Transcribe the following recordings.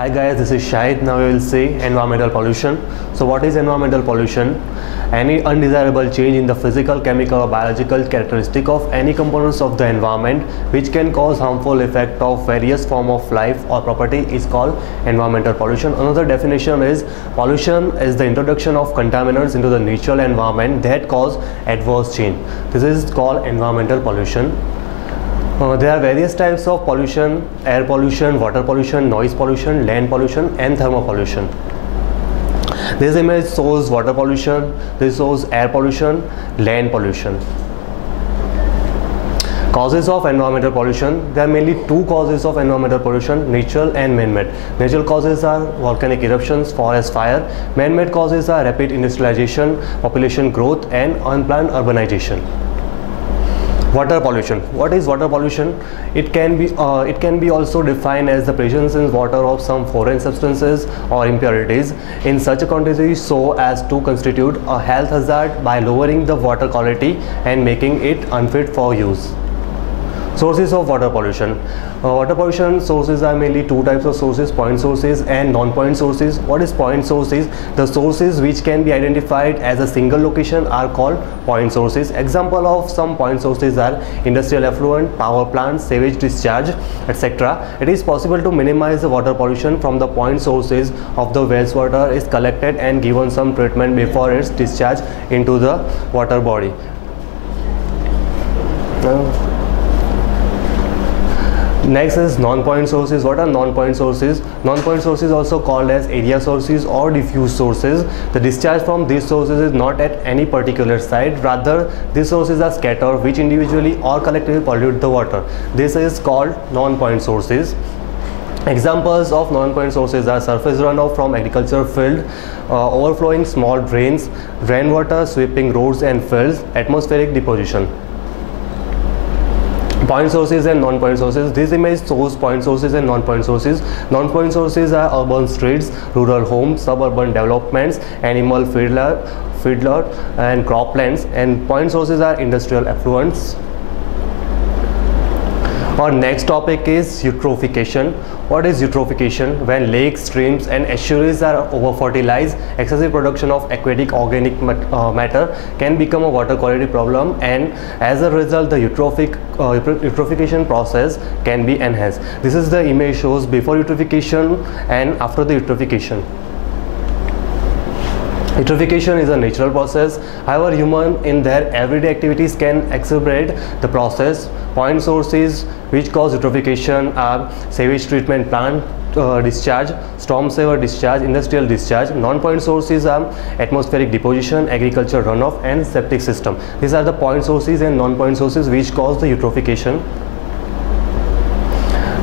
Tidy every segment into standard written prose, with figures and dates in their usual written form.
Hi guys, this is Shahid. Now we will see environmental pollution. So what is environmental pollution? Any undesirable change in the physical, chemical or biological characteristic of any components of the environment which can cause harmful effect of various form of life or property is called environmental pollution. Another definition is pollution is the introduction of contaminants into the natural environment that cause adverse change. This is called environmental pollution. There are various types of pollution: air pollution, water pollution, noise pollution, land pollution and thermal pollution. This image shows water pollution, this shows air pollution, land pollution. Causes of environmental pollution. There are mainly two causes of environmental pollution: natural and man-made. Natural causes are volcanic eruptions, forest fire. Man-made causes are rapid industrialization, population growth and unplanned urbanization. Water pollution. What is water pollution? It can be also defined as the presence in water of some foreign substances or impurities in such a quantity so as to constitute a health hazard by lowering the water quality and making it unfit for use. Sources of water pollution. Water pollution sources are mainly two types of sources: point sources and non-point sources. What is point sources? The sources which can be identified as a single location are called point sources. Example of some point sources are industrial effluent, power plants, sewage discharge, etc. It is possible to minimize the water pollution from the point sources of the wastewater is collected and given some treatment before its discharge into the water body. Next is non-point sources. What are non-point sources? Non-point sources, also called as area sources or diffuse sources. The discharge from these sources is not at any particular site, rather these sources are scattered which individually or collectively pollute the water. This is called non-point sources. Examples of non-point sources are surface runoff from agricultural field, overflowing small drains, rainwater sweeping roads and fields, atmospheric deposition. Point sources and non-point sources. This image shows point sources and non-point sources. Non-point sources are urban streets, rural homes, suburban developments, animal feedlot and croplands, and point sources are industrial effluents. Our next topic is eutrophication. What is eutrophication? When lakes, streams and estuaries are over-fertilized, excessive production of aquatic organic matter can become a water quality problem, and as a result the eutrophication process can be enhanced. This is the image shows before eutrophication and after the eutrophication. Eutrophication is a natural process. However, humans in their everyday activities can exacerbate the process. Point sources which cause eutrophication are sewage treatment plant discharge, storm sewer discharge, industrial discharge. Non-point sources are atmospheric deposition, agricultural runoff and septic system. These are the point sources and non-point sources which cause the eutrophication.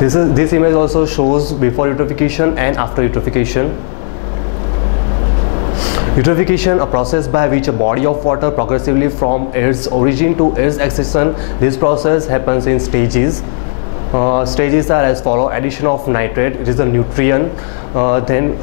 This image also shows before eutrophication and after eutrophication. Eutrophication, a process by which a body of water progressively from its origin to its accession. This process happens in stages. Stages are as follow: addition of nitrate, it is a nutrient, then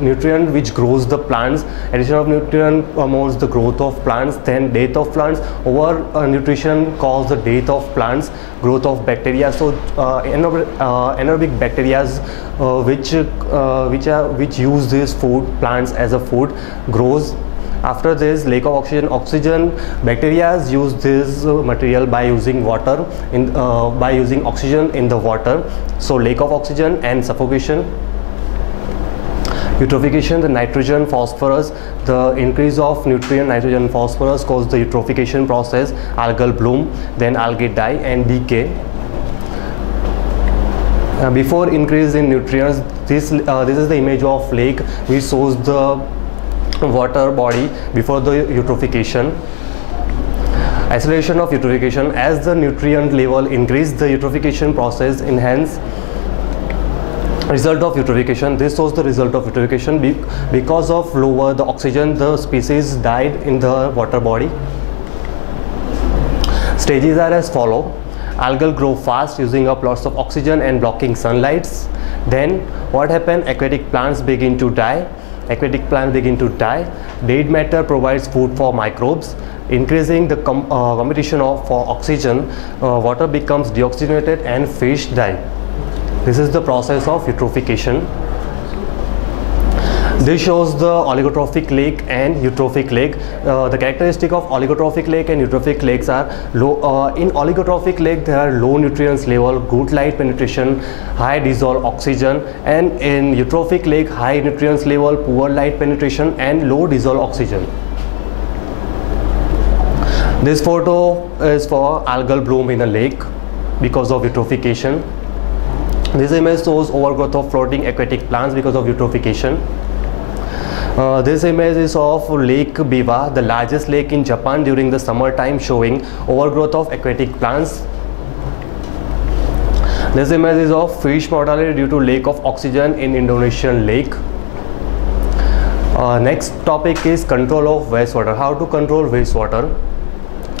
nutrient which grows the plants. Addition of nutrient promotes the growth of plants. Then death of plants. Over nutrition causes the death of plants. Growth of bacteria. So anaerobic bacteria which use these plants as a food grows. After this, lack of oxygen, bacteria use this material by using water by using oxygen in the water. So lack of oxygen and suffocation. Eutrophication, the nitrogen, phosphorus, the increase of nutrient nitrogen, phosphorus cause the eutrophication process. Algal bloom, then algae die and decay. Before increase in nutrients, this is the image of lake which shows the water body before the eutrophication. Acceleration of eutrophication: as the nutrient level increase, the eutrophication process enhance. Result of eutrophication: this shows the result of eutrophication. Because of lower the oxygen, the species died in the water body. Stages are as follow: algal grow fast using up lots of oxygen and blocking sunlight. Then what happened? Aquatic plants begin to die. Dead matter provides food for microbes. Increasing the competition for oxygen, water becomes deoxygenated and fish die. This is the process of eutrophication. This shows the oligotrophic lake and eutrophic lake. The characteristic of oligotrophic lake and eutrophic lakes are low. In oligotrophic lake, there are low nutrients level, good light penetration, high dissolved oxygen, and in eutrophic lake, high nutrients level, poor light penetration, and low dissolved oxygen. This photo is for algal bloom in a lake because of eutrophication. This image shows overgrowth of floating aquatic plants because of eutrophication. This image is of Lake Biwa, the largest lake in Japan during the summer time, showing overgrowth of aquatic plants. This image is of fish mortality due to lack of oxygen in Indonesian lake. Next topic is control of wastewater. How to control wastewater?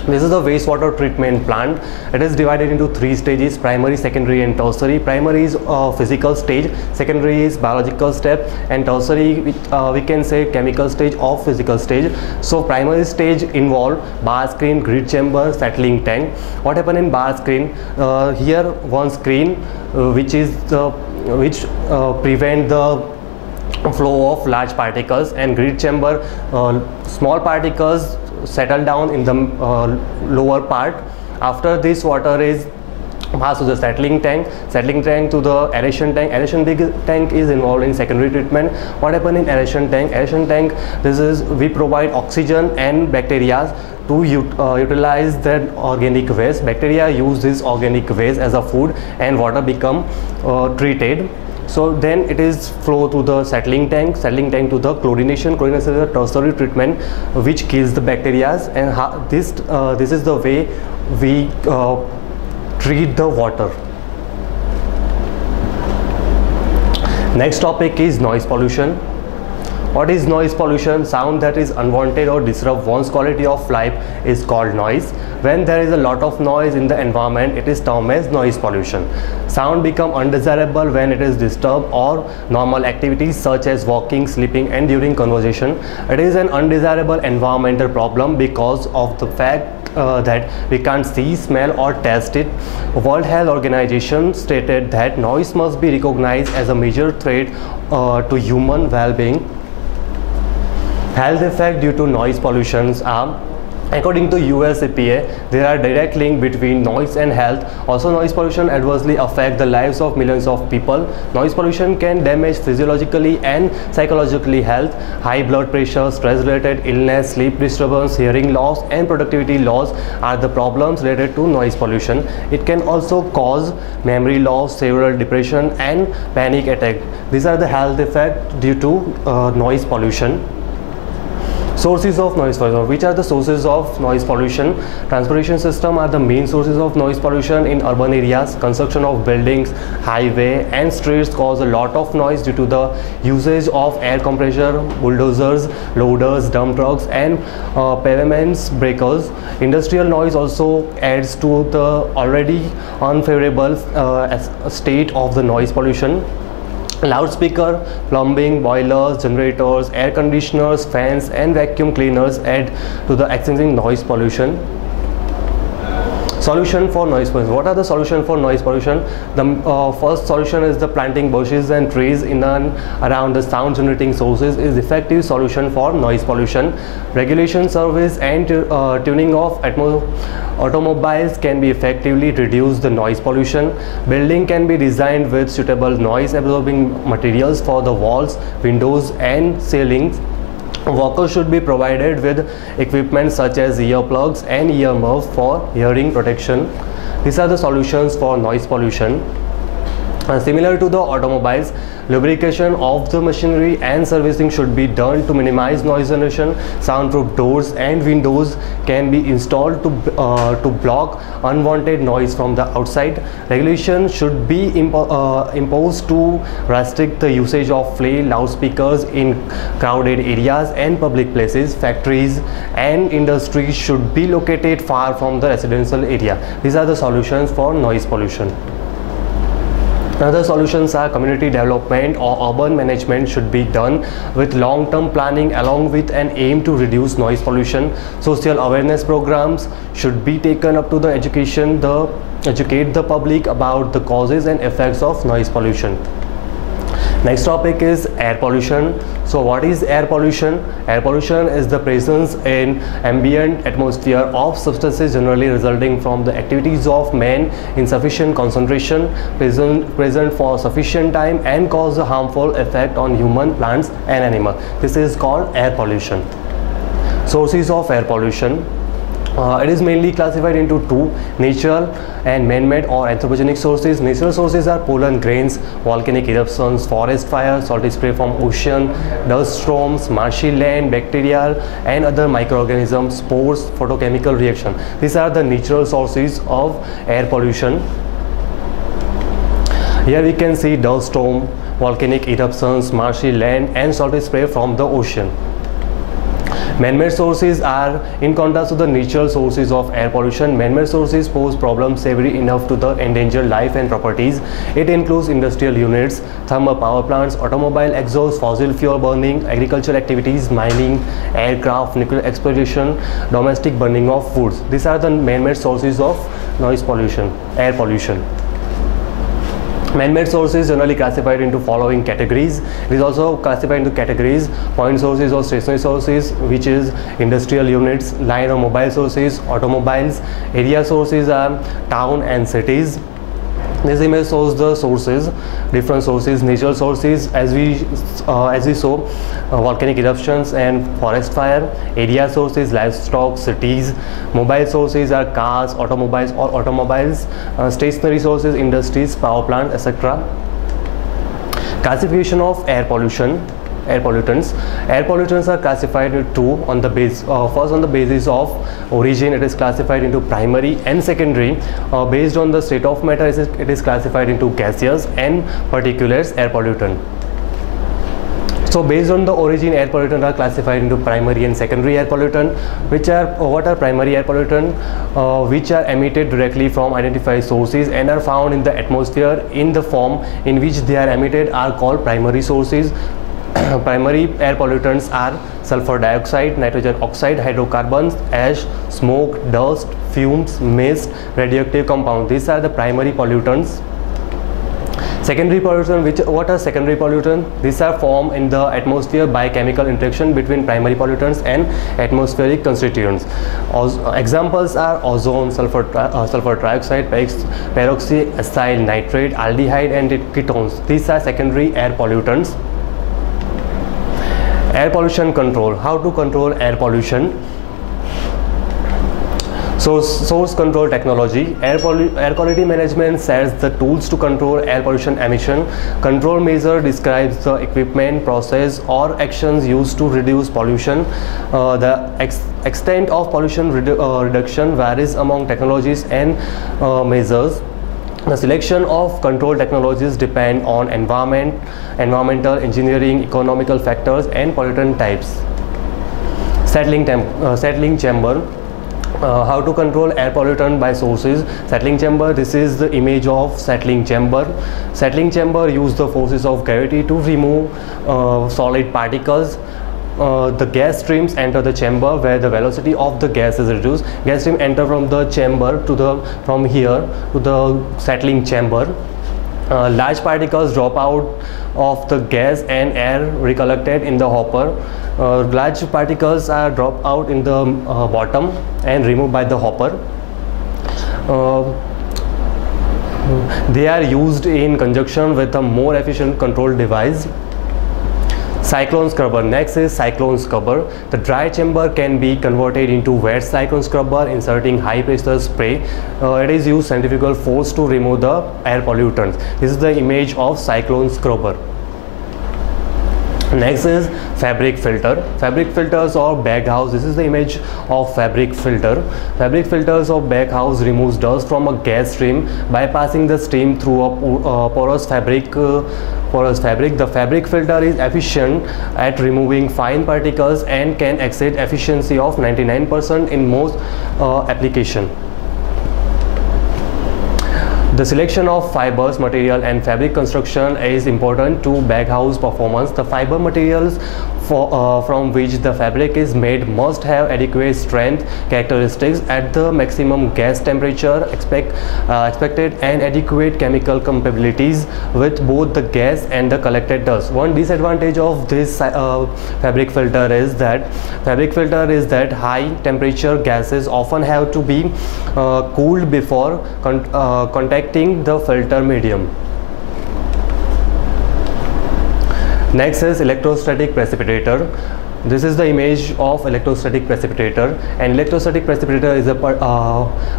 This is the wastewater treatment plant. It is divided into 3 stages: primary, secondary, and tertiary. Primary is physical stage, secondary is biological step, and tertiary we can say chemical stage or physical stage. So primary stage involve bar screen, grid chamber, settling tank. What happen in bar screen? Here one screen which prevent the flow of large particles, and grid chamber small particles settle down in the lower part. After this, water is passed to the settling tank to the aeration tank. Aeration tank is involved in secondary treatment. What happen in aeration tank? Aeration tank, this is we provide oxygen and bacteria to utilize that organic waste. Bacteria use this organic waste as a food, and water become treated. So then it is flow to the settling tank to the chlorination. Chlorination is a tertiary treatment which kills the bacteria, and this is the way we treat the water. Next topic is noise pollution. What is noise pollution? Sound that is unwanted or disrupt one's quality of life is called noise. When there is a lot of noise in the environment, it is termed as noise pollution. Sound become undesirable when it is disturbed or normal activities such as walking, sleeping, and during conversation. It is an undesirable environmental problem because of the fact that we can't see, smell, or taste it. World Health Organization stated that noise must be recognized as a major threat to human well-being. Health effects due to noise pollutions are, according to US EPA, there are direct link between noise and health. Also, noise pollution adversely affects the lives of millions of people. Noise pollution can damage physiologically and psychologically health. High blood pressure, stress-related illness, sleep disturbance, hearing loss, and productivity loss are the problems related to noise pollution. It can also cause memory loss, severe depression, and panic attack. These are the health effects due to noise pollution. Sources of noise pollution. Which are the sources of noise pollution? Transportation system are the main sources of noise pollution in urban areas. Construction of buildings, highway, and streets cause a lot of noise due to the usage of air compressor, bulldozers, loaders, dump trucks, and pavements breakers. Industrial noise also adds to the already unfavorable state of the noise pollution. Loudspeaker, plumbing, boilers, generators, air conditioners, fans, and vacuum cleaners add to the existing noise pollution. Solution for noise pollution. What are the solutions for noise pollution? The first solution is the planting bushes and trees in and around the sound generating sources is effective solution for noise pollution. Regulation, service, and tuning of automobiles can be effectively reduce the noise pollution. Building can be designed with suitable noise absorbing materials for the walls, windows, and ceilings. Workers should be provided with equipment such as earplugs and earmuffs for hearing protection. These are the solutions for noise pollution. Similar to the automobiles, lubrication of the machinery and servicing should be done to minimize noise generation. Soundproof doors and windows can be installed to block unwanted noise from the outside. Regulation should be imposed to restrict the usage of loudspeakers in crowded areas and public places. Factories and industries should be located far from the residential area. These are the solutions for noise pollution. Another solutions are community development or urban management should be done with long-term planning along with an aim to reduce noise pollution. Social awareness programs should be taken up to the educate the public about the causes and effects of noise pollution. Next topic is air pollution. So what is air pollution? Air pollution is the presence in ambient atmosphere of substances generally resulting from the activities of man in sufficient concentration, present for sufficient time, and cause a harmful effect on human, plants and animals. This is called air pollution. Sources of air pollution. It is mainly classified into two: natural and man-made or anthropogenic sources. Natural sources are pollen grains, volcanic eruptions, forest fires, salty spray from ocean, dust storms, marshy land, bacterial and other microorganisms, spores, photochemical reaction. These are the natural sources of air pollution. Here we can see dust storm, volcanic eruptions, marshy land and salty spray from the ocean. Man-made sources are, in contrast to the natural sources of air pollution, man-made sources pose problems severe enough to the endanger life and properties. It includes industrial units, thermal power plants, automobile exhaust, fossil fuel burning, agricultural activities, mining, aircraft, nuclear explosion, domestic burning of foods. These are the man-made sources of noise pollution, air pollution. Man-made sources generally classified into following categories. It is also classified into categories: point sources or stationary sources, which is industrial units; line or mobile sources, automobiles; area sources are town and cities. This image shows the sources, different sources. Natural sources, as we saw, volcanic eruptions and forest fire. Area sources, livestock, cities. Mobile sources are cars, automobiles or automobiles. Stationary sources, industries, power plant, etc. Classification of air pollution. Air pollutants. Air pollutants are classified into two on the base. First, on the basis of origin, it is classified into primary and secondary. Based on the state of matter, it is classified into gaseous and particulates air pollutant. So based on the origin, air pollutants are classified into primary and secondary air pollutant. What are primary air pollutant? Which are emitted directly from identified sources and are found in the atmosphere in the form in which they are emitted are called primary sources. Primary air pollutants are sulfur dioxide, nitrogen oxide, hydrocarbons, ash, smoke, dust, fumes, mist, radioactive compounds. These are the primary pollutants. Secondary pollutant. What are secondary pollutants? These are formed in the atmosphere by chemical interaction between primary pollutants and atmospheric constituents. Examples are ozone, sulfur trioxide, peroxyethyl nitrate, aldehyde and ketones. These are secondary air pollutants. Air pollution control. How to control air pollution? So source control technology. Air quality management sets the tools to control air pollution emission. Control measure describes the equipment, process or actions used to reduce pollution. The extent of pollution reduction varies among technologies and measures. The selection of control technologies depend on environmental, engineering, economical factors and pollutant types. Settling chamber. How to control air pollutant by sources. Settling chamber. This is the image of settling chamber. Settling chamber use the forces of gravity to remove solid particles. The gas streams enter the chamber where the velocity of the gas is reduced. Gas stream enter from the chamber from here to the settling chamber. Large particles drop out of the gas and air recollected in the hopper. Large particles are dropped out in the bottom and removed by the hopper. They are used in conjunction with a more efficient control device. Cyclone scrubber. Next is cyclone scrubber. The dry chamber can be converted into wet cyclone scrubber inserting high pressure spray. It is used centrifugal force to remove the air pollutants. This is the image of cyclone scrubber. Next is fabric filter. Fabric filters or bag house. This is the image of fabric filter. Fabric filters or bag house removes dust from a gas stream by passing the stream through a porous fabric. The fabric filter is efficient at removing fine particles and can exceed efficiency of 99% in most application. The selection of fibers, material and fabric construction is important to baghouse performance. The fiber materials from which the fabric is made must have adequate strength characteristics at the maximum gas temperature expected and adequate chemical compatibilities with both the gas and the collected dust. One disadvantage of this fabric filter is that high temperature gases often have to be cooled before contacting the filter medium. Next is electrostatic precipitator. This is the image of electrostatic precipitator. An electrostatic precipitator is a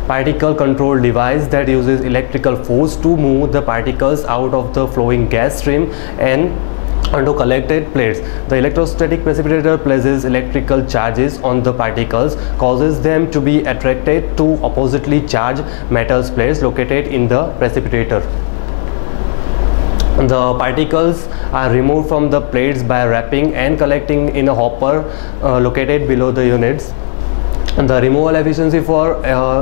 particle control device that uses electrical force to move the particles out of the flowing gas stream and onto collected plates. The electrostatic precipitator places electrical charges on the particles, causes them to be attracted to oppositely charged metal plates located in the precipitator. The particles are removed from the plates by wrapping and collecting in a hopper located below the units. The removal efficiency for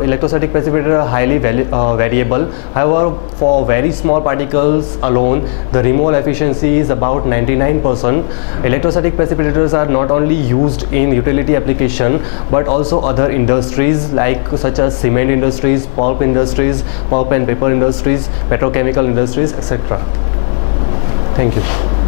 electrostatic precipitator are highly variable. However, for very small particles alone, the removal efficiency is about 99%. Electrostatic precipitators are not only used in utility application but also other industries such as cement industries, pulp and paper industries, petrochemical industries, etc. Thank you.